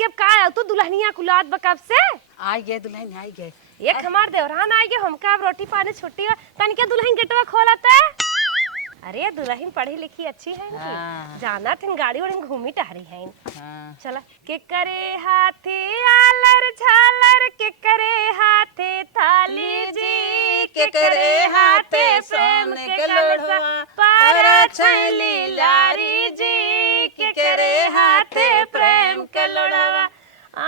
गए का तू दुल्हनिया कुलात बकब से आई गए दुल्हन आई गए। एक हमार देवरान आ गए हमका अब रोटी पानी छुट्टी हो तनिके दुल्हन गेटवा खोलता है। अरे दुल्हन पढ़ी लिखी अच्छी है इनकी। हाँ। जाना थिन गाड़ी और घूमी टहरी है हाँ। चला के करे हाथे आलर झालर के करे हाथे थाली जी के करे हाथे प्रेम के लोढ़वा पर छैली लारी जी के करे हाथे प्रेम के लोढ़वा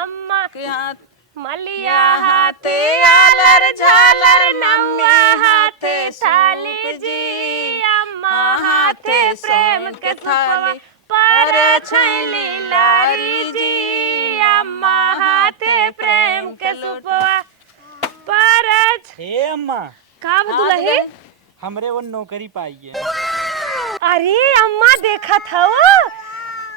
अम्मा के हाथ मलिया हाथे आलर झालर नौवा हाथे थाली जी अम्मा हाथे प्रेम के थाली पर छैली लारी जी अम्मा हाथे प्रेम के सुपवा पर हे अम्मा का दुल्ही हमरे वो नौकरी पाई है। अरे अम्मा देखा था वो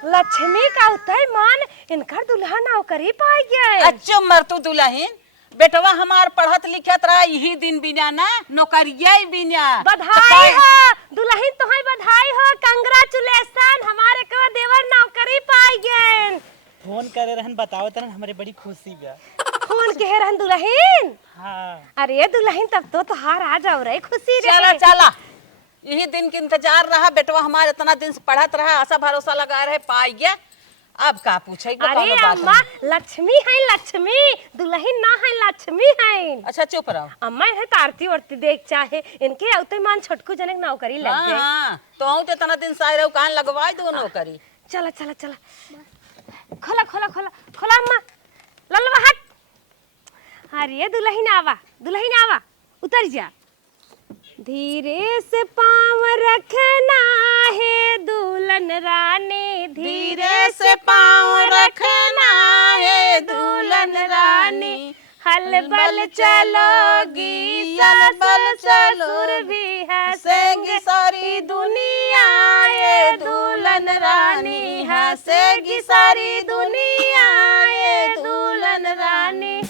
लक्ष्मी का उतई मान इनकर दुल्हा नौकरी पाई गए। अच्छो मर तू दुल्हन बेटवा हमार पढ़त लिखत रहा यही दिन बिना ना नौकरिया ही बिना। बधाई हो दुल्हन तुम्हें बधाई हो कांग्रेचुलेशन हमारे को देवर नौकरी पाई गए। फोन करे रहन बताओ तरन हमरे बड़ी खुशी बा। फोन कह रहन दुल्हन। हाँ। अरे दुल्हन तब तो तुहार आ जाओ रे खुशी रे। चला चला यही दिन के इंतजार रहा बेटवा हमारे इतना दिन से पढ़त रहा आशा भरोसा लगा रहे पाई गया। अब का पूछे अरे अम्मा लक्ष्मी है लक्ष्मी दुल्हन ना है लक्ष्मी है। अच्छा चुप रहो अम्मा है आरती उरती देख चाहे इनके औते मान छोटकू जनक नौकरी लग गए। हाँ तो तो इतना दिन से आए रहो कहां लगवाई दो नौकरी। चला चला चला खोला खोला खोला खोला अम्मा ललवा हट। अरे दुल्हन आवा उतर जा धीरे से पाँव रखना है दुल्हन रानी धीरे से पाँव रखना है दुल्हन रानी हल बल चलोगी ससुर ससुर भी हंसेगी सारी दुनिया ये दुल्हन रानी हंसेगी सारी दुनिया ये दुल्हन रानी।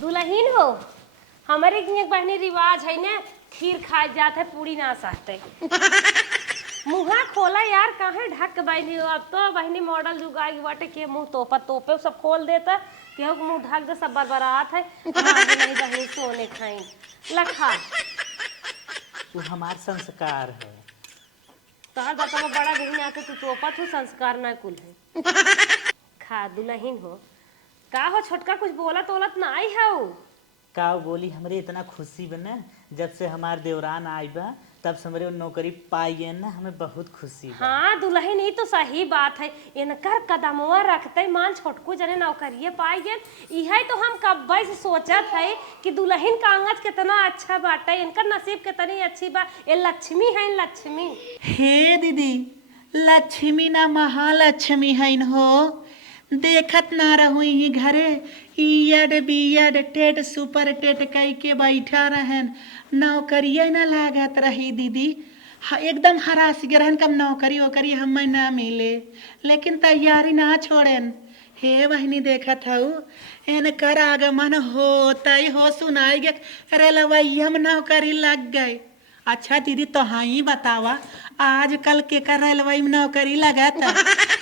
दुल्हन हो हमारे बहनी रिवाज है ना खीर खाए जाते पूरी ना सहते मुँहा खोला यार कहाँ ढक बहनी हो। अब तो बहनी मॉडल जुगाई बाटे के मुँह तोपे सब खोल देता केहू के मुँह ढक दे सब बरबरात है। नहीं बहनी सोने खाई लखा वो हमार संस्कार है। तोहर बता बड़ा बहनी आते तू तोपत हो संस्कार ना कुल है। खा दुल्हन हो का हो छोटका कुछ बोलत ओलत ना आई है का बोली हमरे इतना खुशी बना जब से हमार देवरान आई बा तब से हमरे नौकरी पाई है ना हमें बहुत खुशी बा। हाँ दुल्हन ही तो सही बात है इनकर कदमवा रखते मान छोटकू जने नौकरिये पाई गए। यही तो हम कब्बे से सोचत है कि दुल्हन का आंगज कितना अच्छा बात है इनकर नसीब कितनी अच्छी बा। ये लक्ष्मी है लक्ष्मी। हे दीदी लक्ष्मी ना महालक्ष्मी है हो देखत ना रहू ही घरे ईयड बीयड टेट सुपर टेट कई के बैठा रहन नौकरिया ना लागत रही दीदी। एकदम हरास गिरहन कम नौकरी वोकरी हमें ना मिले लेकिन तैयारी ना छोड़न। हे बहनी देखत हूँ इनकर आगमन होतई हो सुनाई गे रेलवैया में नौकरी लग गई। अच्छा दीदी तो हाँ ही बतावा आजकल के कर रेलवे में नौकरी लगा था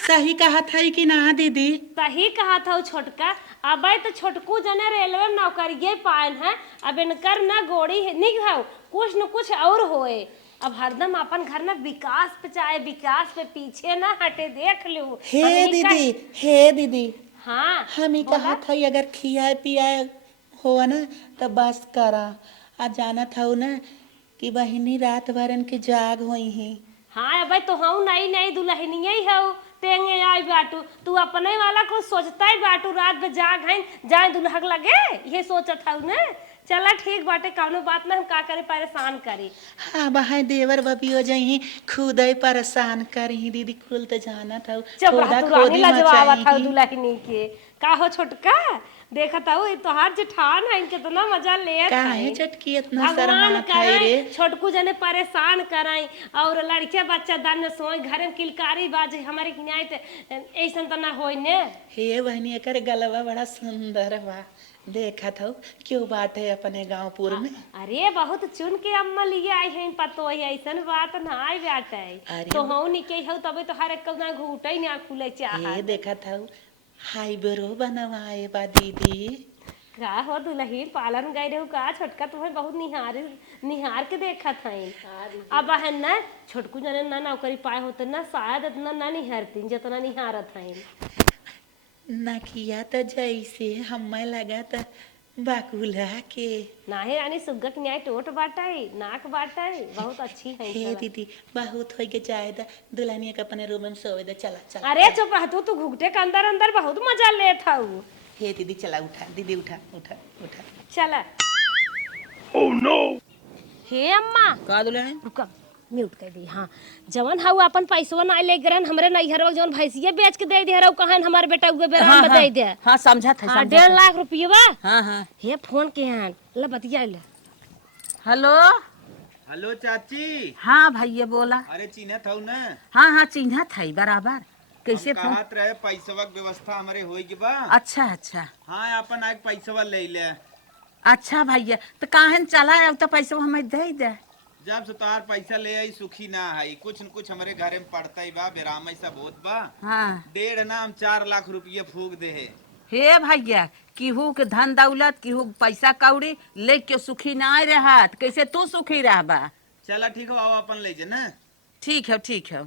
सही कहा था कि ना दीदी। सही कहा था छोटका अब तो छोटकू जने रेलवे में नौकरिये पाए हैं। अब इनकर ना गोड़ी निक है कुछ न कुछ और होए। अब हरदम अपन घर में विकास पे चाहे विकास पे पीछे ना हटे देख लो। हे दीदी हाँ हम ही कहा था अगर खियाए पियाए हो ना तो बस करा आ जाना था ना कि बहनी रात भरन के जाग हुई ही। हाँ अब तो हूँ नई दुल्हनिया ही है तेंगे आई बाटू तू अपने वाला को सोचता ही बाटू रात में जाग है जाए दुल्हक लगे ये सोचत है ना। चला ठीक बाटे कौनो बात ना हम का करे परेशान करी। हाँ बहाय देवर बबी हो जाई खुद ही परेशान करी दीदी खुल तो जाना था दुल्हनी के का हो छोटका देखत हूँ ये तोहार जेठान है कितना मजा ले काहे चटकी इतना भगवान शर्मात है रे? करे छोटकू जने परेशान कराई और लड़के बच्चा दान में सोई घर में किलकारी बाजे हमारे न्याय ऐसा तो ना होई ने। हे बहनी एकर गलवा बड़ा सुंदर बा, देखत हूँ क्यों बाटे अपने गांवपुर में। अरे बहुत चुन के अम्मा लिए आई है पतो है ऐसा बात ना आई बाटे अरे तो हूँ निके हूँ तबे तो हर एक ना घूटे ना खुले चाह हे देखत हूँ हाईब्रो बनवाए बा दीदी। का हो दुल्ही पालन गए रहो का छोटका तुम्हें बहुत निहार के देखत है। अब है ना छोटकू जने ना नौकरी पाए होते ना शायद इतना ना निहारती जितना निहारत है। नकिया तो जैसे हमें लगा तो बाकुला के। नाही रानी सुग्गक न्याय टोट बाटे नाक बाटे बहुत अच्छी है हे इंशाल्लाह। दीदी बहुत हो के जाए दा दुल्हनिया के अपने रूम में सोए दा। चला चला। अरे चुप रह तू घुघटे के अंदर अंदर बहुत मजा ले था हे दीदी चला, उठा दीदी, उठा उठा उठा। चला। Oh no. हे अम्मा का दुल्हन रुका म्यूट कर दी। हाँ जवन हाउ अपन पैसवा ना ले गरन हमरे नैहरवा जवन भैंसिया बेच के दे दे हरौ कहन हमार बेटा उगे बेरा में दे दे। हाँ समझा था हाँ 1.5 लाख रुपया। हाँ हाँ। हे फोन के हन ले बतिया ले। हेलो हेलो चाची। हाँ भैया बोला। अरे चिन्हत हूँ ना। हाँ हाँ चिन्हा था बराबर। कैसे हम फोन? कहत रहे पैसवा के व्यवस्था हमारे होई के बा। अच्छा अच्छा हाँ अपन आग पैसवा ले ले। अच्छा भैया तो काहन चला अब तो पैसा हमें दे दे। जब से तोहार पैसा ले आई सुखी ना है कुछ न कुछ हमारे घरे में पड़ता ही बा बेराम सब होत बा। हाँ 1.5 ना हम 4 लाख रुपया फूक दे है। हे भैया केहू के धन दौलत केहू पैसा कौड़ी लेके सुखी ना रहत कैसे तू सुखी रहबा। चला ठीक हो आओ अपन ले जे ना। ठीक है ठीक है।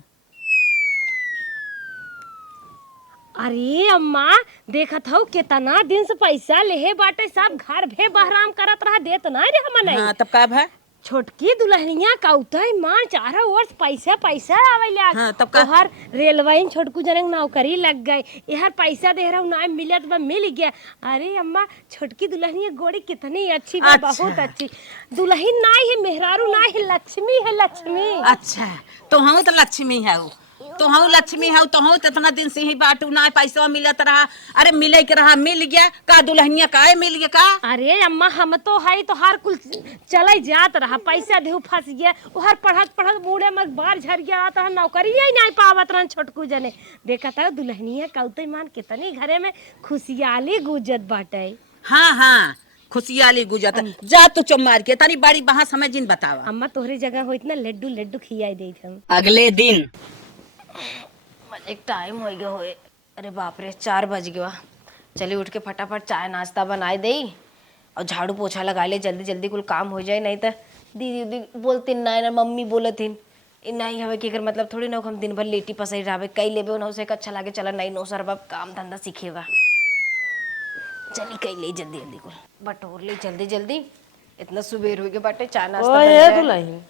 अरे अम्मा देखत हूँ कितना दिन से पैसा लेहे बाटे सब घर भे बहराम करत रहा देत ना रे हमने। हाँ तब कब है? छोटकी दुल्हनिया कौतई मां 4 वर्ष पैसा आवे ले। हाँ, तब का? तोहर रेलवे में छोटकू जने नौकरी लग गई यार पैसा दे रहा हूँ ना मिलत बा मिल गया। अरे अम्मा छोटकी दुल्हनिया गोड़ी कितनी अच्छी बा अच्छा। बहुत अच्छी दुल्हन नहीं है मेहरारू नहीं है लक्ष्मी है लक्ष्मी। अच्छा तो हम तो लक्ष्मी है तो हम लक्ष्मी है तो हम इतना दिन से ही बाटू ना पैसा मिलत रहा। अरे मिले के रहा मिल गया का दुल्हनिया का मिल गया का। अरे अम्मा हम तो है तो हर कुल चले जात रहा पैसा देहु फंस गया हर पढ़त पढ़त बूढ़े में बार झर गया तो नौकरी ही नहीं पावत रहन छोटकू जने। देखा था दुल्हनिया कौते मान कितनी घरे में खुशहाली गुजत बाटे। हाँ हाँ खुशियाली गुजत जा तू चुप मार के तारी बाड़ी बहा समय जिन बतावा। अम्मा तोहरी जगह होइत ना लड्डू लड्डू खियाई देत हम। अगले दिन एक टाइम हो गया होए। अरे बाप रे 4 बज गया। चली उठ के फटाफट चाय नाश्ता बनाए दे और झाड़ू पोछा लगा ले जल्दी जल्दी कुल काम हो जाए नहीं तो दीदी दीदी बोलती ना मम्मी बोलती नहीं हमें की कर मतलब थोड़ी ना हम दिन भर लेटी पसई रहे कई लेबे ना उसे अच्छा लागे चला नहीं नो सर बाप काम धंधा सीखेगा। चली कई ले जल्दी जल्दी कुल बटोर ले जल्दी जल्दी इतना सुबेर हो गया बाटे चाय नाश्ता बन जाए। दुल्हन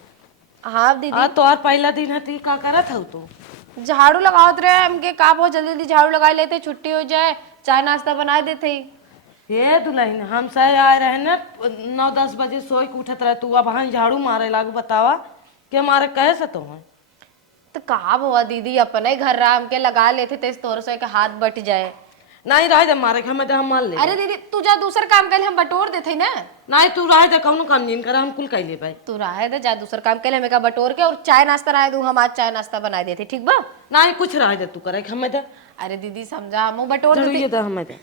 हाँ दीदी तो और पहला दिन है ती का करत हऊ तू? झाड़ू लगावत रहे हमके का बहुत जल्दी जल्दी झाड़ू लगा लेते छुट्टी हो जाए चाय नाश्ता बना देते। हे दुल्हन हम सह आए रहे ना 9-10 बजे सोई के उठत रहे तू अब हाँ झाड़ू मारे लागू बतावा के मारे कहे से तो है तो कहा हुआ दीदी अपने घर राम के लगा लेते तेज तोर से के हाथ बट जाए। नहीं रह दे मारे के हमें हम मान ले। अरे दीदी तू जा दूसरा काम कर हम बटोर देते ना। नहीं तू रह दे कौनो काम नहीं करा हम कुल कह ले भाई। तू रहे दे जा दूसरा काम के लिए हमें का बटोर के और चाय नाश्ता रहे दू हम आज चाय नाश्ता बना देते ठीक बा। नहीं कुछ रह दे तू करे हमें दे अरे दीदी समझा हम बटोर देते ये दे हमें दे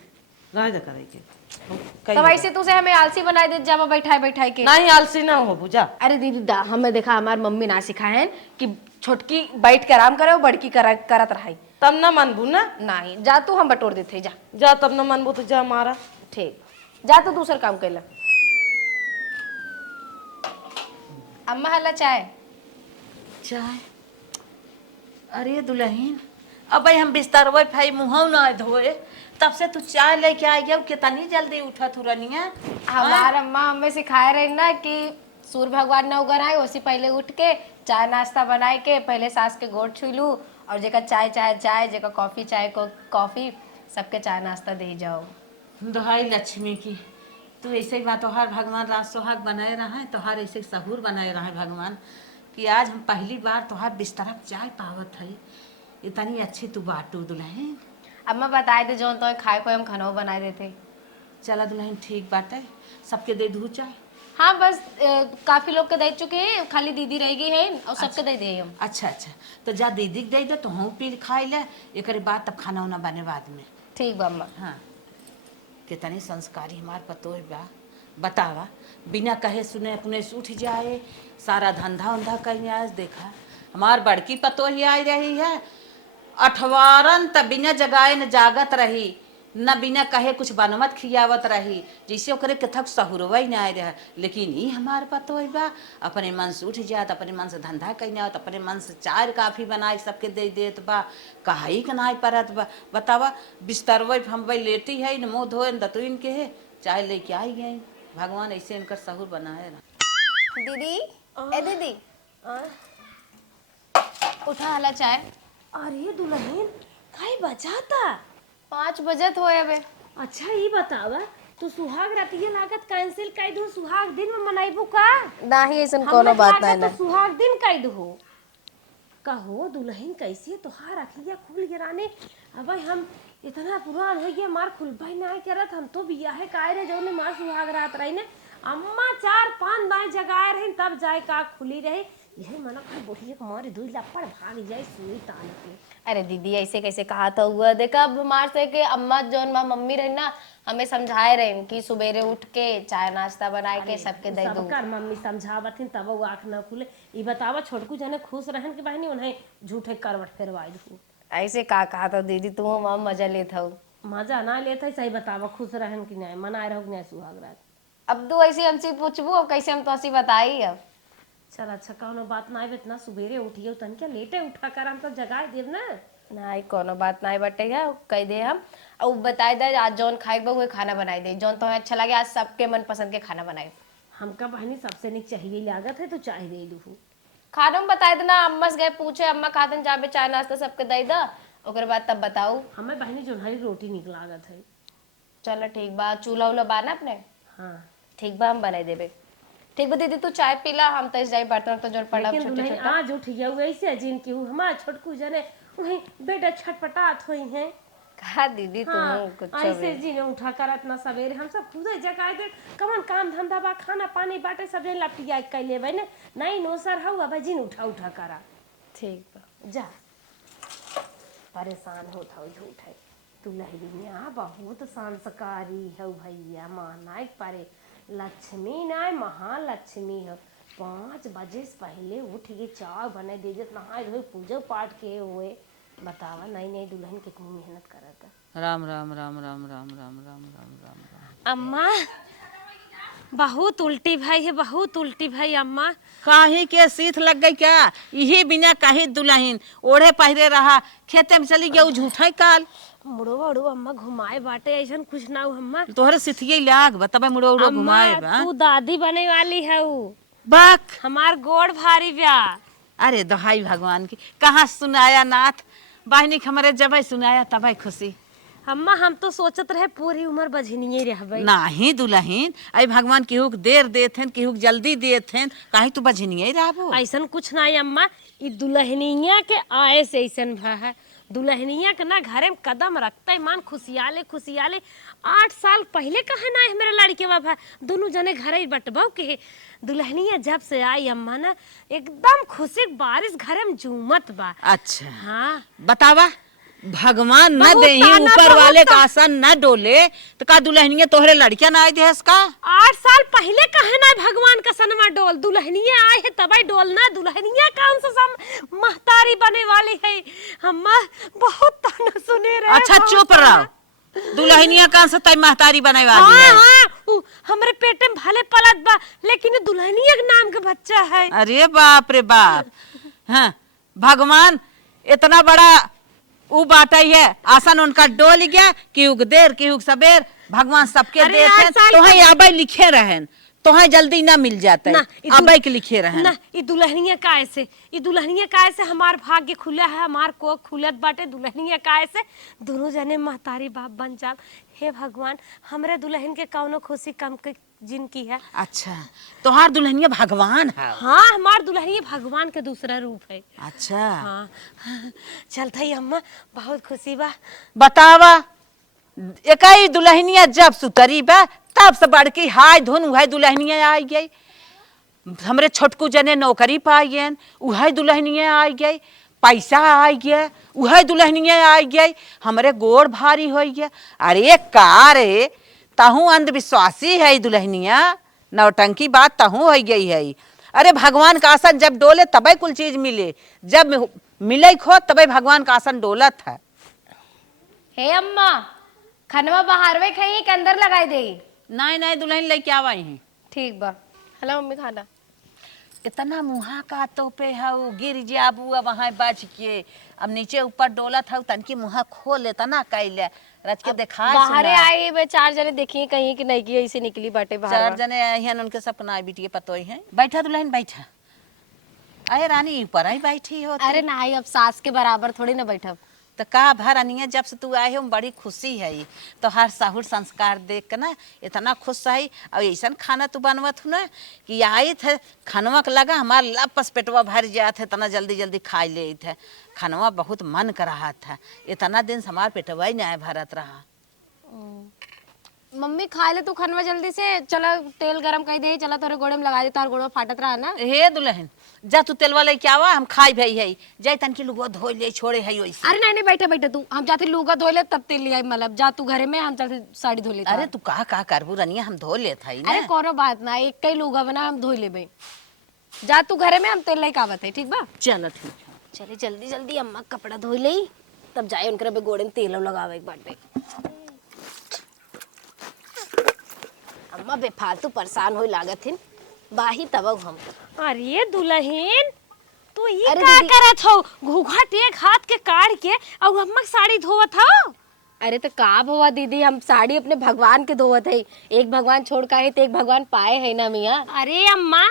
रह दे करे के तब ऐसे तू से हमें आलसी बनाए दे जा बैठाए बैठाए के। नहीं आलसी ना हो बुझा। अरे दीदी दा हमें देखा हमार मम्मी ना सिखाए हैं कि छोटकी बैठ के आराम करे बड़की करत रहे तब ना मनबू ना। नहीं जा तू हम बटोर देते जा। जा तब ना मनबू तो जा मारा। ठीक जा तू दूसरा काम कर ले। अम्मा हल्ला चाय चाय। अरे दुल्हन अब भाई हम बिस्तर वो भाई मुँह ना धोए तब से तू चाय लेके आ गया कितनी जल्दी उठा तू रनिया। हमार अम्मा हमें सिखाए रही ना कि सूर्य भगवान न उगर आए उसी पहले उठ के चाय नाश्ता बनाए के पहले सास के गोड़ छू लू और जेका चाय चाय चाय जेका कॉफी चाय को कॉफी सबके चाय नाश्ता दे जाओ। दोहाई लक्ष्मी की तू ऐसे ही बात तोहार भगवान राज सोहाग बनाए रहा है तोहार ऐसे सहूर बनाए रहा है भगवान कि आज हम पहली बार तोहार बिस्तरा चाय पावत है इतनी अच्छी तू बाटू दुल्हन। अम्मा बताए थे जो तो खाए को हम खाना बनाए देते। चला दुल्हन ठीक बाटे, सबके दे दू चाय। हाँ बस काफी लोग के दे चुके हैं, खाली दीदी रह गई है और सबके दे दिए हम। अच्छा अच्छा, तो जा दीदी के दे दे, तो हम पी खाई ले, एक बाद तब खाना उना बने बाद में। ठीक बा अम्मा। हाँ, कितनी संस्कारी हमार पतोह बा, बतावा, बिना कहे सुने अपने से उठ जाए, सारा धंधा उंधा कहीं आज देखा। हमार बड़की पतोह ही आई रही है, अठवारन त बिना जगाए न जागत रही, न बिना कहे कुछ बनवत खियावत रही, जैसे ओकरे कथक सहुरवा ही ना आए रहा। लेकिन ई हमार पतोह बा, अपने मन से उठ जात, अपने मन से धंधा कहीं आवत, अपने मन से चाय काफी बनाए सबके दे देत बा, कहाई के नाई परत बा। बतावा, बिस्तरवे हम लेटी है न मुँह धोए न दतुइन के है, चाय लेके आई गई। भगवान ऐसे इनकर सहूर बनाए रहा। दीदी, ए दीदी, उठा हला चाय। अरे दुल्हन काहे बजाता? 5 बजत होए अबे। अच्छा ये बतावा, तू सुहाग रातिया लागत कैंसिल कर दू, सुहाग दिन में मनाइबू का? नाही ऐसन कोनो बात नहीं ना। सुहाग दिन कर दू। कहो दुल्हन कैसे तोहार अखिया खुल गिराने? अब हम इतना पुरान हो गया, मार खुलबाई ना करत, हम तो बियाहे काहे रे जौने मार सुहाग रात रही ने, अम्मा 4-5 बार जगाए रही तब जाए का खुली रहे। यही मना कर बोलिए मारे दुई लपड़ भाग जाए सुई तान के। अरे दीदी ऐसे कैसे कहा था हुआ, देखा अब बीमार से के अम्मा जौन माँ मम्मी रही ना, हमें समझाए रहे कि सुबेरे उठ के चाय नाश्ता बनाए के सबके दे दो। सबकर मम्मी समझावत हिन तब वो आँख न खुले। ई बतावा छोटकू जने खुश रहन के बहनी उन्हें झूठे करवट फेरवाई दू। ऐसे का कहा था दीदी, तुम माँ मजा लेत हो। मजा ना लेते सही बतावा, खुश रहन कि नहीं, मनाए रहो कि नहीं सुहाग रात? अब तू ऐसे हमसे पूछबू, अब कैसे हम तो हंसी बताई अब। चल अच्छा कौनो बात ना है, इतना सुबेरे उठियो तन क्या लेटे उठा कर हम तो जगाए देव ना। नहीं कोनो बात नहीं बटेगा, कह दे हम और बताए दे आज जौन खाए वो खाना बनाई दे, जौन तुम्हें अच्छा लगे आज सबके मन पसंद के खाना बनाए। हमका बहनी सबसे निक चाहिए लागत है तो चाय दे दू। खाना में बताए देना, अम्मा से गए पूछे अम्मा खातन जाबे चाय नाश्ता सबके दे दा, ओकर बाद तब बताऊ। हमें बहनी जोन्हरी रोटी निक लागत है। चलो ठीक बा, चूल्हा उल्हा बाना अपने? हाँ ठीक बा, हम बनाई देबे। ठीक बा दीदी, तू चाय पीला, हम तो जाई बर्तन तो जोर पड़ा लेकिन छोटे दुल्हन छोटे। आज उठ गया वैसे जिन की हमार छोटकू जने उन्हें बेटा छटपटात हुई हैं। कहा दीदी हाँ, तुम कुछ ऐसे जिने उठा कर इतना सवेरे हम सब खुद जगाए दे, कमन काम धंधा बा, खाना पानी बाटे सब लपटिया कर लेबे ने, नहीं नोसर हऊ अब जिन उठा करा। ठीक बा। जा परेशान होत हऊ झूठ है। दुल्हनिया बहुत संस्कारी है भैया, माना पारे लक्ष्मी ना महालक्ष्मी है। 5 बजे से पहले उठ के चाय बने दे देत, नहाए धोए पूजा पाठ के हुए। बतावा नई नई दुल्हन कितनी मेहनत करत। राम राम राम राम राम राम राम राम राम राम। अम्मा बहुत उल्टी भाई है, बहुत उल्टी भाई अम्मा। काहे के सीथ लग गई क्या? यही बिना कही दुल्हन ओढ़े पहरे रहा, खेते में चली गया झूठा काल। मुड़ो उड़ो अम्मा घुमाए बाटे ऐसा कुछ ना हो अम्मा। तोहरे सिथिये लाग बताबे मुड़ो उड़ो घुमाए बा। तू दादी बने वाली है बाक हमार गोड़ भारी ब्या। अरे दहाई भगवान की, कहाँ सुनाया नाथ, बहनी हमारे जब सुनाया तब खुशी। अम्मा हम तो सोचत रहे पूरी उम्र बझनिए रहबे। नाही दुल्हन, आई भगवान केहू के देर देत हैं, केहू के जल्दी देत हैं, काहे तू बझनिए रहबो। ऐसन कुछ ना है अम्मा, ई दुल्हनिया के आए से ऐसन भा है। दुल्हनिया के ना घरे में कदम रखते मान खुशियाले खुशियाले। 8 साल पहले कहा ना है मेरा लड़के बाबा, दोनों जने घरे बटबो के। दुल्हनिया जब से आई अम्मा ना एकदम खुशी बारिश घरे में झूमत बा। अच्छा हाँ बतावा, भगवान न बहुत देही ताना, ऊपर बहुत वाले का आसन न डोले, तो का दुल्हनिया तोहरे लड़किया ना आई देहस का? 8 साल पहले कहे ना भगवान का सनमा डोल, दुल्हनिया आए है तब डोलना। दुल्हनिया कौन सा सम महतारी बने वाली है अम्मा, बहुत ताना सुने रहे। अच्छा बहुत चुप ताना। रहो, दुल्हनिया कौन सा तई महतारी बनाए वाली हाँ है? हाँ हमरे पेटे में भले पलत बा, लेकिन दुल्हनिया के नाम के बच्चा है। अरे बाप रे बाप। हाँ भगवान इतना बड़ा उ बाटा ही है, आसन उनका डोल गया, केहू के देर केहू के सबेर, भगवान सबके अरे देते हैं। 8 साल तोहे आबे लिखे रहन, तोहे जल्दी ना मिल जाता है, आबे के लिखे रहन। ना ई दुल्हनिया काहे से, ई दुल्हनिया काहे से हमार भाग्य खुला है, हमार को खुलत बाटे। दुल्हनिया काहे से दोनों जने महतारी बाप बन जाब। हे भगवान हमरे दुल्हन के कौनो खुशी कम के जिनकी है। अच्छा तोहार दुल्हनिया भगवान है? हाँ हमार दुल्हनिया भगवान के दूसरा रूप है। अच्छा हाँ चलता ही अम्मा, बहुत खुशी बा। बतावा, एकई दुल्हनिया जब सुतरी बा तब से बड़की हाय धुन उहाय दुल्हनिया आई गई। हमरे छोटकू जने नौकरी पाई गए उहाय दुल्हनिया आई गई, पैसा आई गया उहाय दुल्हनिया आई गई, हमरे गोड़ भारी हो गया। अरे का रे तहू अंधविश्वासी है दुल्हनिया, नौटंकी बात तहू हो गई है। अरे भगवान का आसन जब डोले तबे कुल चीज मिले, जब मिले खो तबे भगवान का आसन डोलत है। हे अम्मा खनवा बाहरवे खई के अंदर लगाई दे। नहीं नहीं दुल्हन लेके आवाई हैं। ठीक बा। हेलो मम्मी खाना। इतना मुहा का तो पे हऊ गिर जाबू अब वहाँ बच के अब नीचे ऊपर डोलत हऊ तनकी मुहा खोल लेता ना कैले रच के देखा बाहरे आई बे 4 जने देखी कहीं कि नहीं की ऐसे निकली बाटे बाहर। 4 जने हैं उनके सब ना बिटिए पतोई हैं। बैठा दुल्हन बैठा। अरे रानी ऊपर ही बैठी हो। अरे नहीं अब सास के बराबर थोड़ी ना बैठब। तो का भर अनिया जब से तू आए हो बड़ी खुशी है तो हर साहुर संस्कार देख के ना इतना खुश है। और ऐसा खाना तू बनवत हो ना कि आई थे खनवा के लगा हमारा लपस पेटवा भर जात है, इतना जल्दी जल्दी खा ले थे। खनवा बहुत मन कर रहा था, इतना दिन से हमारा पेटवा ही नहीं भरत रहा। मम्मी खा ले तू खनवा जल्दी से। चला तेल गरम कर दे, चला तोरे गोड़े में लगा दे, तार गोड़वा फाटत रहा ना। हे दुल्हन जा तू तेलवा लेके आवा हम खाई भई है जाई तन की लुगो धो ले छोड़े है वैसे। अरे नहीं नहीं बैठे बैठे तू, हम जाते लूगा धो ले तब तेल ले आई। मतलब जा तू घरे में, हम चलते साड़ी धो लेते। अरे तू का करबू रनिया हम धो लेत है ना। अरे कोनो बात ना, एक कई लूगा बना हम धो लेबे। जा तू घरे में, हम तेल लेके आवत है। ठीक बा चलो ठीक है। चले जल्दी जल्दी अम्मा कपड़ा धो ले तब जाए उनके बे गोड़े में तेल लगावे एक बाटे। अम्मा बेफालतू परेशान होई लागत हिन बाही तब हम। अरे दुल्हन तू ये अरे का दीदी। करत हो? घूघट एक हाथ के काट के और अम्मा के साड़ी धोवत हो। अरे तो का हुआ दीदी, हम साड़ी अपने भगवान के धोवत है। एक भगवान छोड़ का है तो एक भगवान पाए है ना मियाँ। अरे अम्मा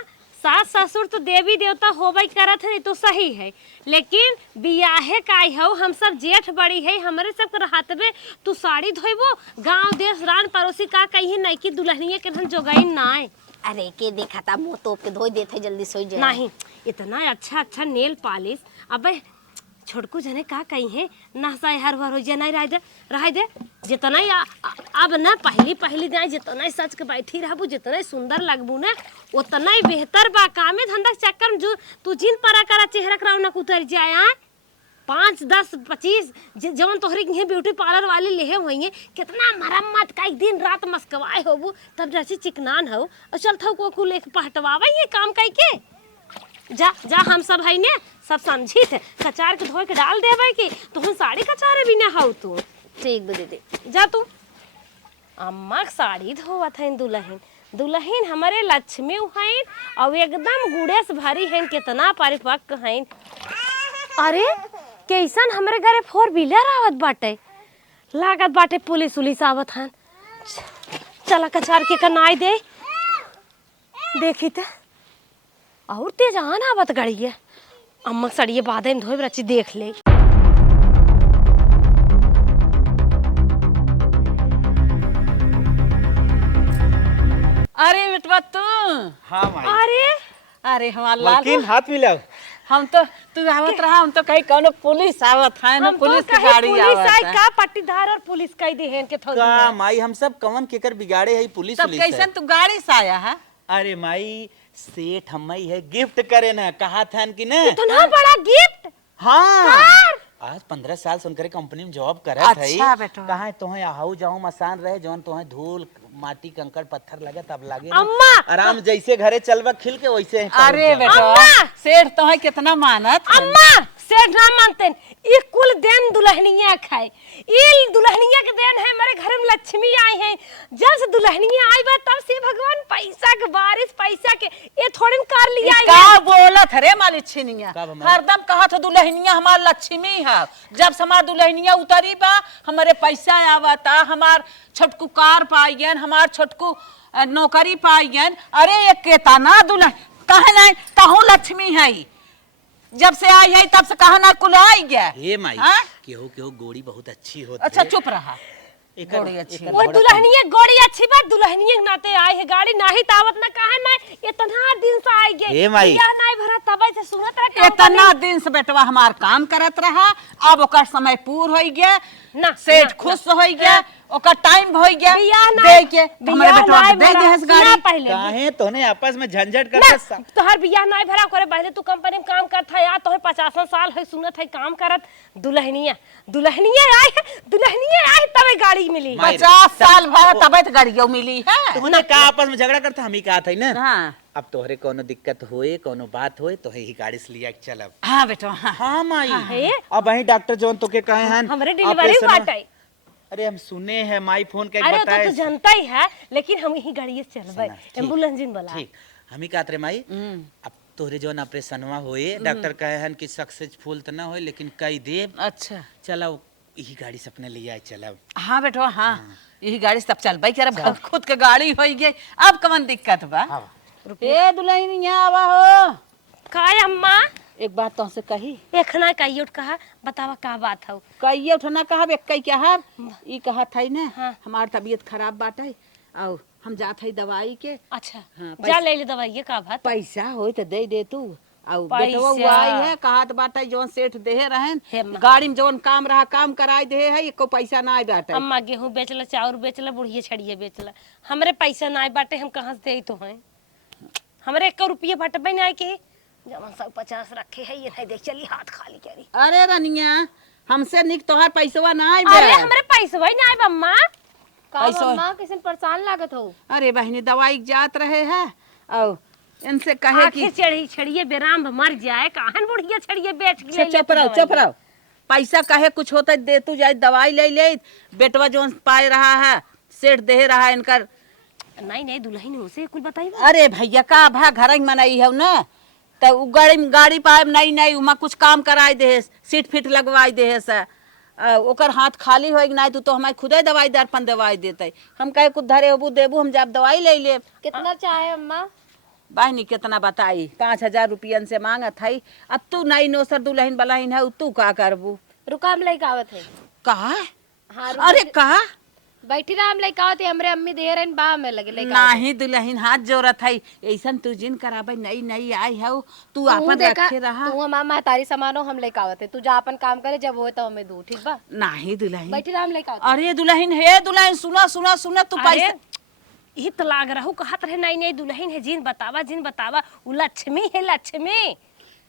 सास ससुर तो देवी देवता होबे करत है तो सही है, लेकिन बियाहे काई हो हम सब जेठ बड़ी है हमरे सब के हाथवे तू साड़ी धोइबो। गांव देश रान पड़ोसी का कहीं नहीं कि दुल्हनिया के धन जोगाई नाय। अरे के देखा था मुंह तोप के धोई देते जल्दी सोई जाए। नहीं इतना अच्छा अच्छा नेल पॉलिश। अबे छोटकू जने का कही है नहसा हर भर हो जे नहीं रह दे जितना ही अब ना पहली जाए जितना ही सच के बैठी रहबू जितना ही सुंदर लगबू ना उतना ही बेहतर बा। कामे धंधा के चक्कर में जो तू जिन परा करा चेहरा के रौनक उतर जाए 5 10 25 जवन तोहरे के ब्यूटी पार्लर वाले लेहे होइए कितना मरम्मत का दिन रात मस्कवाए होबू तब जैसे चिकनान हो और चलता को कुल एक पहटवावे ये काम कई के। जा जा हम सब है ने सब समझी थे कचार के धोए के डाल देवे की तुम साड़ी कचारे भी ना हो तू। ठीक बा दीदी। जा तू अम्मा के साड़ी धोवत है दुल्हन। दुल्हन हमारे लक्ष्मी हैं और एकदम गुड़े से भरी हैं, कितना परिपक्व हैं। अरे कैसन हमारे घरे 4 व्हीलर आवत बाटे, लागत बाटे पुलिस उलिस आवत हन। चला कचार के कनाई दे देखी त और तेज आन आवत गाड़ी है। अम्मा सड़िए बादे में धोए रची देख ले। अरे बेटवा तू। हाँ माई। अरे अरे हमार लाल मलकिन हाथ मिलाओ। हम तो तू आवत रहा हम तो कहीं कौनो पुलिस आवत है ना, हम पुलिस तो की कहे गाड़ी पुलिस आवत आई है। का पट्टीदार और पुलिस कह दे हैं के थोड़ी का माई हम सब कवन केकर बिगाड़े है पुलिस तब पुलिस है। कैसन तू गाड़ी से आया है? अरे माई सेठ हम्मई है गिफ्ट करे ना कहा था कि ना। इतना बड़ा गिफ्ट। हाँ आज 15 साल से उनकरे कंपनी में जॉब करत है। अच्छा बेटा। कहा तोहे आऊ जाऊं आसान रहे जौन तोहे धूल माटी कंकड़ पत्थर लगे तब लागे अम्मा आराम जैसे घरे चलवा खिल के वैसे अरे बेटा अम्मा! सेठ तो है कितना मानत है। अम्मा सेठ ना मानते ये कुल देन दुल्हनिया खाए। ये दुल्हनिया के देन है मेरे घर में लक्ष्मी आई है। जब से दुल्हनिया आई बा तब से भगवान पैसा के बारिश पैसा के ये थोड़ी कार लिया आई का है। बोलत रे मालिछिनिया का भमाई? हरदम कहत दुल्हनिया हमार लक्ष्मी है। जब से हमार दुल्हनिया उतरी बा हमारे पैसा आवता, हमार छोटकू कार पाइयन, हमार छोटकू नौकरी पाइयन। अरे ये केतना दुल्हन कहे नहीं कहूँ लक्ष्मी है। जब से आई है तब से कहा ना कुल आई गया। हे माई हाँ? केहू गोड़ी बहुत अच्छी होती अच्छा चुप रहा। एकर- गोड़ी अच्छी एकर वो बड़ा दुल्हनिया गोड़ी अच्छी बात दुल्हनिया के नाते आई है। गाड़ी नाही तावत ना कहा ना इतना दिन से आई गए। हे माई। या नहीं भरा तब से सुनत रहा इतना दिन से बेटवा हमार काम करत रहा, अब ओकर समय पूर हो गया ना, सेठ ना, खुश हो गया। ओकर टाइम हो गया बियाह दे नहीं के हमारे बेटवा के दे दे हस गाड़ी पहले काहे तोने आपस में झंझट ना, करके तोहर बियाह नहीं भरा करे पहले तू कंपनी में काम करत है यार तोहे 50 साल है सुनत है काम करत दुल्हनिया आई तबे गाड़ी मिली 50 साल भर तबे तो गाड़ियों मिली है तोने का आपस में झगड़ा करता हम ही कहा था ना। हाँ अब तोहरे कोनो दिक्कत होए कोनो बात होए तो ही गाड़ी से लिया के चलब। हाँ बेटा हाँ हाँ माई हे? अब वही डॉक्टर जोन तो के कहे हैं हमरे डिलीवरी बाटे अरे हम सुने हैं माई फोन के अरे बताए तो तू जानता ही है लेकिन हम यही गाड़ी से चलबे ठीक। एम्बुलेंस जिन वाला ठीक हम ही कहते रे माई अब तोहरे जोन ऑपरेशनवा होए डॉक्टर कहे हैं कि सक्सेसफुल तो ना होए लेकिन कई दे अच्छा चलो यही गाड़ी से अपने लिया चलब। हाँ बेटा हाँ यही गाड़ी से तब चल भाई क्या खुद के गाड़ी हो गई अब कमन दिक्कत बा ए दुल्हनिया आवा हो काय अम्मा एक बात तुमसे कही एखना कहियो उठ कहा बतावा का बात हौ कहिए उठना कहा कई क्या ई कहा था ना हाँ। हमार तबीयत खराब बाटे और हम जात है दवाई के अच्छा हाँ, जा ले ले दवाई का बात पैसा हो तो दे तू और पैसा। बेटवा वो आई है कहत बाटे जोन सेठ देहे रहन हे माँ। गाड़ी में जोन काम रहा काम कराई दे है एको पैसा ना आई बाटे अम्मा गेहूं बेचला चाउर बेचला बुढ़िया छड़िए बेचला हमरे पैसा ना आए बाटे हम कहाँ से दे तो हैं हमरे 1 रुपया बटबे नहीं आए के जमा 150 रखे है ये नहीं देख चली हाथ खाली करी अरे रनिया हमसे निक तोहार पैसवा ना आई अरे हमरे पैसा वही ना आए अम्मा पैसा अम्मा किसी परेशान लागत हो। अरे बहनी दवाई जात रहे हैं और इनसे कहे कि आखिर चढ़ी छड़िए बेराम मर जाए कहां बुढ़िया छड़िए बेच के ले चुप रहो चुप रहो पैसा कहे कुछ होता दे तू जाए दवाई ले बेटवा जो पाए रहा है सेठ दे रहा है इनकर नहीं दुल्हन उसे कुछ बताई अरे भैया का भा घर ही मनाई है ना तो उ गाड़ी पाए नहीं उमा कुछ काम कराई दे सीट फिट लगवाई दे से ओकर हाथ खाली हो नहीं तो हमारे खुदे दवाई दर्पण दवाई देते हम कहे कुछ धरे होबू देबू हम जब दवाई ले कितना चाहे अम्मा? बहनी कितना बताई 5000 रुपयन से मांगत है अब तू नई नोसर दुल्हन बलहन है तू का करबू रुका हम लइका आवत है। कहा हाँ अरे कहा बैठी रहा हम लइका आवत है हमरे अम्मी दे रहे बा में लगे लइका नाही दुल्हन हाथ जोरत है ऐसन तू जिन कराबे नई आई है तू अपन रखे रहा तू हमार महतारी समानो हम लइका आवत है तू जा अपन काम करे जब होए तो हमें दू ठीक बा। नाही दुल्हन बैठी रहा हम लइका आवत अरे दुल्हन है दुल्हन सुना तू पैसा ही तो लाग रहू कहत रहे नहीं दुल्हन है जिन बतावा उ लक्ष्मी है लक्ष्मी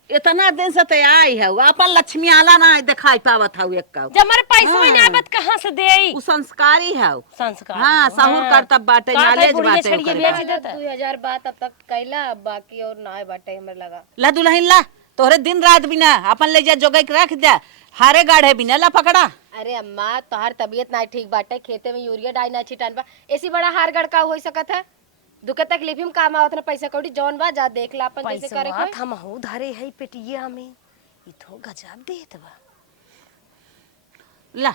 इतना दिन से ते आई है अपन लक्ष्मी आला ना दिखाई पावत है एक का जब हमारे पैसा ही ना बत कहां से देई उ संस्कारी है संस्कार हाँ साहुर करतब बाटे नॉलेज बाटे छड़िए ओकर बेच बा। देता 2000 बात अब तक कैला बाकी और ना बाटे हमरे लगा। ला दुल्हन ला तोहरे दिन रात बिना अपन ले जा जोगे के रख जा हारे गाढ़े बिना ला पकड़ा अरे अम्मा तोहार तबीयत ना ठीक बाटे खेते में यूरिया डाई ना छिटान बा ऐसी बड़ा हार गड़का हो सकत है दुख तकलीफ में काम आवत ना पैसा कौड़ी जौन बा जा देख ला अपन जैसे करे पैसा कोई हम हो धरे है पेटिया में ई तो गजब देत बा ला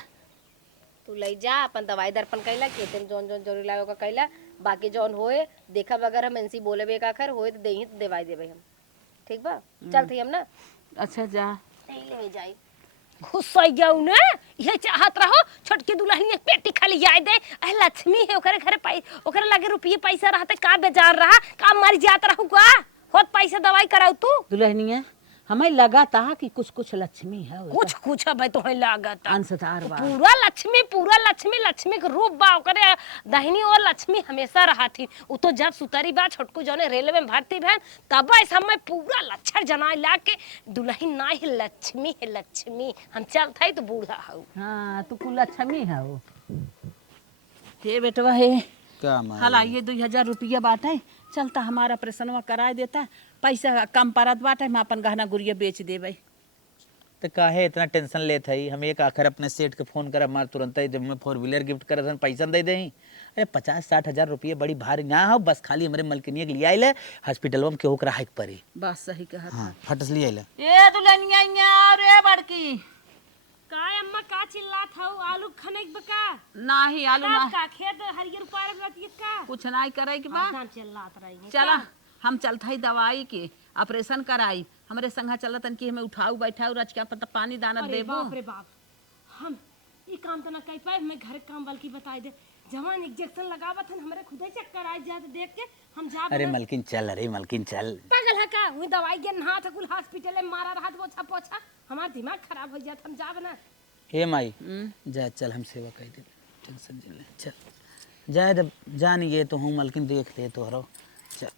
तू ले जा अपन दवाई दर्पण कैला खेते में जौन जौन जरूरी लागे का कैला बाकी जौन होए देखा अगर हम इनसी बोले बे का खर होए तो देही तो देवाई देबे हम ठीक बा चलते हम ना अच्छा जा ले जाई घुस गया ने ये चाहत रहो छोटकी दुल्हन पेटी खाली जाए दे अरे लक्ष्मी है ओकरे घरे ओकरे लगे रुपये पैसा रहते का बेजार रहा का मर जात रहू का होत पैसा दवाई कराऊ तू दुल्हनिया हमें लगा था कि कुछ लक्ष्मी है कुछ भाई तो लागत अंशदार बा पूरा लक्ष्मी के रूप बा ओकरे दहिनी और लक्ष्मी हमेशा रहा थी उ तो जब सुतरी बा छोटकू जौने रेलवे में भर्ती भैन तब ऐसा मैं पूरा लक्षण जना ला के दुल्हन ना है लक्ष्मी हम चलते ही तो बूढ़ा हूँ हाँ तू कुल लक्ष्मी है वो हे बेटवा हे क्या हला ये 2000 रुपया बाटे चलता हमारा ऑपरेशनवा कराए देता पैसा कम परत बाटे हम अपन गहना गुड़िया बेच देबै तो काहे इतना टेंशन लेत है हम एक आखिर अपने सेठ के फोन कर मार तुरंत ही जब मैं 4 व्हीलर गिफ्ट कर पैसा दे दे अरे 50-60 हजार रुपये बड़ी भारी ना हो बस खाली हमारे मलकिनिया के लिए आइले हॉस्पिटल में केहू करा हाइक पड़ी बात सही कहा हाँ फटस लिए आइले ए दुल्हनिया रे बड़की काय अम्मा का चिल्लात हूँ आलू खने बका नाही आलू ना का खेत हरियर पार बतियत का कुछ नहीं करे के बा दान चिल्लात रही चला हम चलता ही दवाई के ऑपरेशन कराई हमरे संगा चलतन कि हमें उठाऊ बैठाऊ रच के पता पानी दाना अरे देबो बाप रे बाप हम ई काम तो ना कर पाए मैं घर काम बल्कि बताई दे जवान इंजेक्शन लगावत हन हमरे खुदे चक्कर आ जात देख के हम जा अरे मलकिन चल पागल है का हुई दवाई के नहा था कुल हॉस्पिटल में मारा रहा पोछा पोछा हमार दिमाग खराब हो जात हम जाब ना हे माई जा चल हम सेवा कर दे टेंशन ले चल जाए जब जान गए तो हूँ मलकिन देख ले तो हरो चल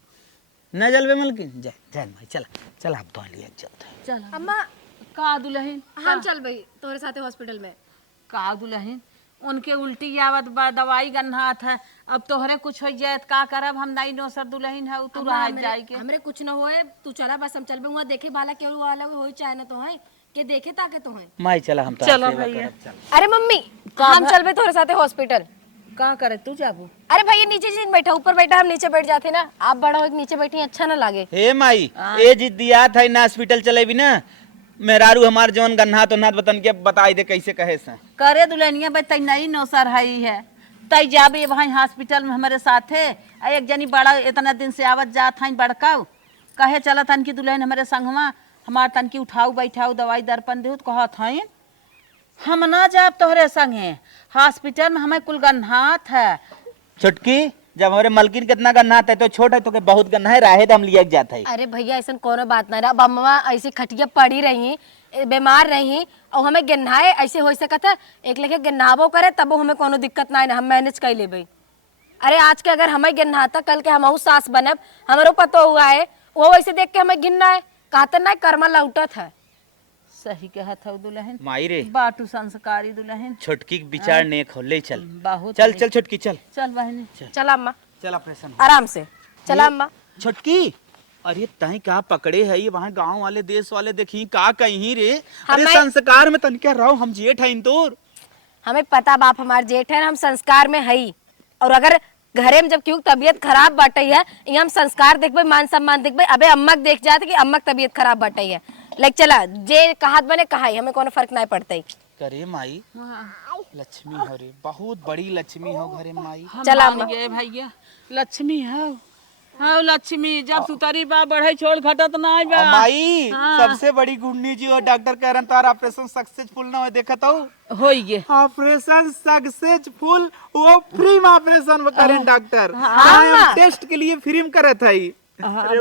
न जलवे मलकिन जाए जाए भाई चला चल आप तो लिए चलते हैं अम्मा का दुल्हन हम चल भाई तोरे साथे हॉस्पिटल में। का दुल्हन उनके उल्टी आवत बा दवाई गन्हात है अब तोहरे कुछ हो जाए त का करब हम नहीं नो सर दुल्हन है तू रह जाई के हमरे कुछ न होए तू चला बस हम चलबे वहां देखे भाला केहू वाला होई चाहे न तो है के देखे ताके तो है। माई चला हम तो चलो सेवा भैया। करब, चल अरे मम्मी हम चलबे तोरे साथे हॉस्पिटल। का करे तू जाबू अरे भैया नीचे से बैठा ऊपर बैठा हम नीचे बैठ जाते ना आप बड़ा हो नीचे बैठी अच्छा ना लागे। हे माई ए जिद्दियात है ना हॉस्पिटल चले भी ना मेहरारू हमार जौन गन्हा तो नाथ बतन के बताई दे कैसे कहे से करे दुल्हनिया भाई तई नहीं नो सर है तई जाबे भाई हॉस्पिटल में हमारे साथे आ एक जनी बड़ा इतना दिन से आवत जात हई बड़काऊ कहे चलत हन की दुल्हन हमारे संगवा हमार तन की उठाऊ बैठाऊ दवाई दर्पण देहु तो कहत हई हम ना जाब तोहरे संगे हॉस्पिटल में हमें कुल गन्हात है। छुटकी जब हमारे मलकिन कितना गन्हा है तो छोट है तो के बहुत गन्हा है राहे तो हम लिया जाते हैं। अरे भैया ऐसा कोनो बात ना रहा अम्मा ऐसे खटिया पड़ी रही बीमार रही और हमें गिन्हाए ऐसे हो सकता है एक लेके गिन्हावो करे तब हमें कोनो दिक्कत ना है हम मैनेज कर लेबे। अरे आज के अगर हमें गिन्हाता कल के हम सास बनब हमारो पतो हुआ है वो वैसे देख के हमें गिनना है कहते ना कर्मा लौटत है। सही कहत हौ दुल्हन माई रे बाटू संस्कारी दुल्हन छुटकी के विचार नेक हो ले चल बहुत चल चल छुटकी चल चल बहनी चला अम्मा चल ऑपरेशन आराम से चला अम्मा। छुटकी अरे तही का पकड़े है वहाँ गांव वाले देश वाले देखी का कहीं रे अरे हमें- संस्कार में तनिका रहो हम जेठ है तोर हमें पता बाप हमार जेठ है हम संस्कार में है और अगर घरे में जब क्यों तबीयत खराब बाटे है ये हम संस्कार देखबे मान सम्मान देखबे अबे अम्मक देख जाते कि अम्मक तबीयत खराब बाटे है लाइक चला जे कहात बने कहा हमें कोनो फर्क नहीं पड़ता है। करे माई लक्ष्मी हो रे बहुत बड़ी लक्ष्मी हो घरे माई चला मान गए भैया लक्ष्मी हो हाँ लक्ष्मी जब सुतरी बा बढ़े छोड़ घटत ना बा और माई सबसे बड़ी गुड न्यूज हो डॉक्टर कह रहे तार ऑपरेशन सक्सेसफुल ना हो देखत हो होई गे ऑपरेशन सक्सेसफुल वो फ्री में ऑपरेशन करें डॉक्टर हाँ टेस्ट के लिए फ्री में करत है। रे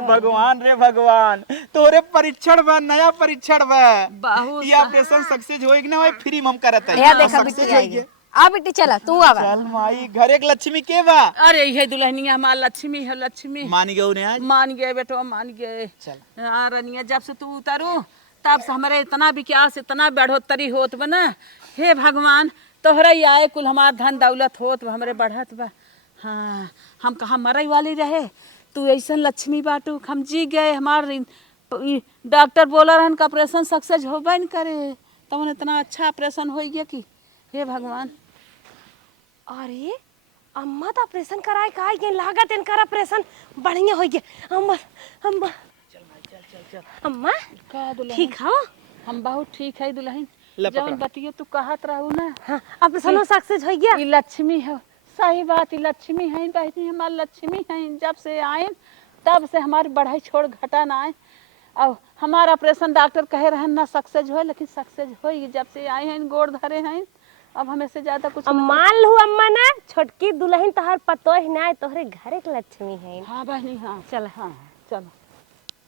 भगवान तोरे परीक्षण बा नया परीक्षण बा बहुत ये ऑपरेशन सक्सेस होई कि ना होई फ्री में हम करत है भैया देखा बिट्टी आएगी आ बिट्टी चला तू आवा चल माई घर एक लक्ष्मी के बा अरे ये दुल्हनिया हमार लक्ष्मी है लक्ष्मी मान गए ने आज मान गए बेटो मान गए चल हाँ रनिया जब से तू उतारू तब से हमारे इतना विकास इतना बढ़ोतरी होत बना हे भगवान तोहरा ही आए कुल हमार धन दौलत होत बा हमरे बढ़त बा हाँ हम कहाँ मरई वाली रहे तू ऐसा लक्ष्मी बाटू हम जी गए हमार डॉक्टर बोला रहन का ऑपरेशन सक्सेस होबे न करे तब इतना अच्छा ऑपरेशन हो गया कि हे भगवान। अरे अम्मा तो ऑपरेशन कराए का ये लागत इनका ऑपरेशन बढ़िया हो गया अम्मा अम्मा अम्मा का दुल्हन ठीक हो हम बहुत ठीक है दुल्हन ले जब बतियो तू कहत रहू ना हाँ ऑपरेशन सक्सेस हो गया ई लक्ष्मी है सही बात ई लक्ष्मी है बहनी हमार लक्ष्मी है जब से आए तब से हमारी बढ़ाई छोड़ घटा ना आए अब हमारा ऑपरेशन डॉक्टर कहे रहे ना सक्सेस हो लेकिन सक्सेस हो जब से आए हैं गोड़ धरे हैं अब हमें से ज्यादा कुछ अब मान लू अम्मा ना छोटकी दुल्हन तोहर पतो ही ना तोहरे घरे के लक्ष्मी है। हाँ बहनी हाँ चल हाँ चलो